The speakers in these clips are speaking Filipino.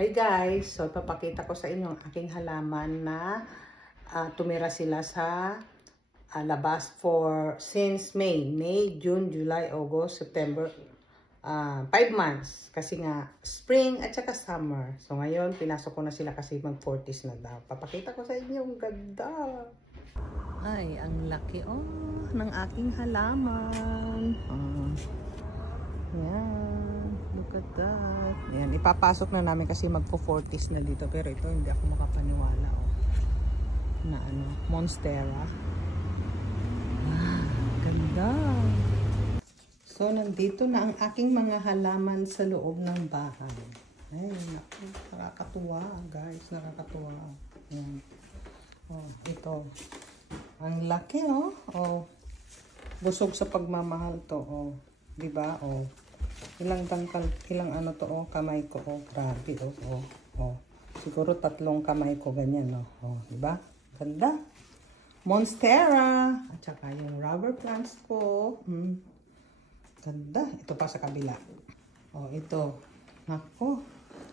Hi guys! So ipapakita ko sa inyo ang aking halaman na tumira sila sa labas since May, June, July, August, September, 5 months. Kasi nga spring at saka summer. So ngayon pinasok ko na sila kasi mag-40s na daw. Papakita ko sa inyo, ang ganda! Ay, ang laki ng aking halaman. Yan, look at that. Yan, ipapasok na namin kasi magpo-40s na dito. Pero ito, hindi ako makapaniwala. Na Monstera. Ganda. So, nandito na ang aking mga halaman sa loob ng bahay. Ay, naku, nakakatuwa, guys. Nakakatuwa. Yan. Ito. Ang laki, busog sa pagmamahal to, diba? Ilang kamay ko, grabe, siguro 3 kamay ko ganyan, diba? Ganda. Monstera. At saka yung rubber plants ko. Ganda. Ito pa sa kabila. Ito. Nako.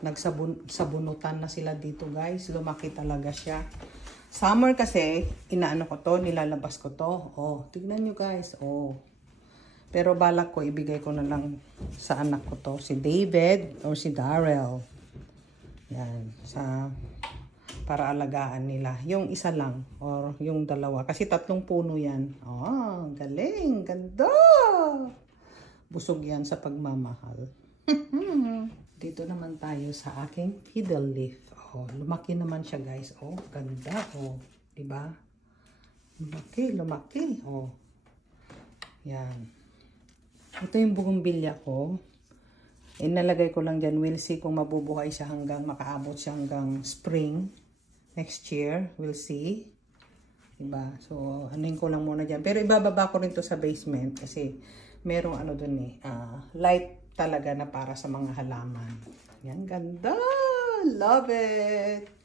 Nagsabunutan na sila dito, guys. Lumaki talaga siya. Summer kasi, nilalabas ko to. Tignan nyo, guys. Pero balak ko, ibigay ko na lang sa anak ko to. Si David or si Darrell. Yan. Para alagaan nila. Yung isa lang. Or yung dalawa. Kasi 3 puno yan. Galing. Ganda. Busog yan sa pagmamahal. Dito naman tayo sa aking fiddle leaf. Lumaki naman siya, guys. Ganda. Diba? Lumaki. Yan. Ito yung bougainvillea ko. Inalagay ko lang dyan. We'll see kung mabubuhay siya makaabot siya hanggang spring. Next year. We'll see. Diba? So, anuin ko lang muna dyan. Pero ibababa ko rin to sa basement. Kasi merong dun light talaga na para sa mga halaman. Yan, ganda! Love it!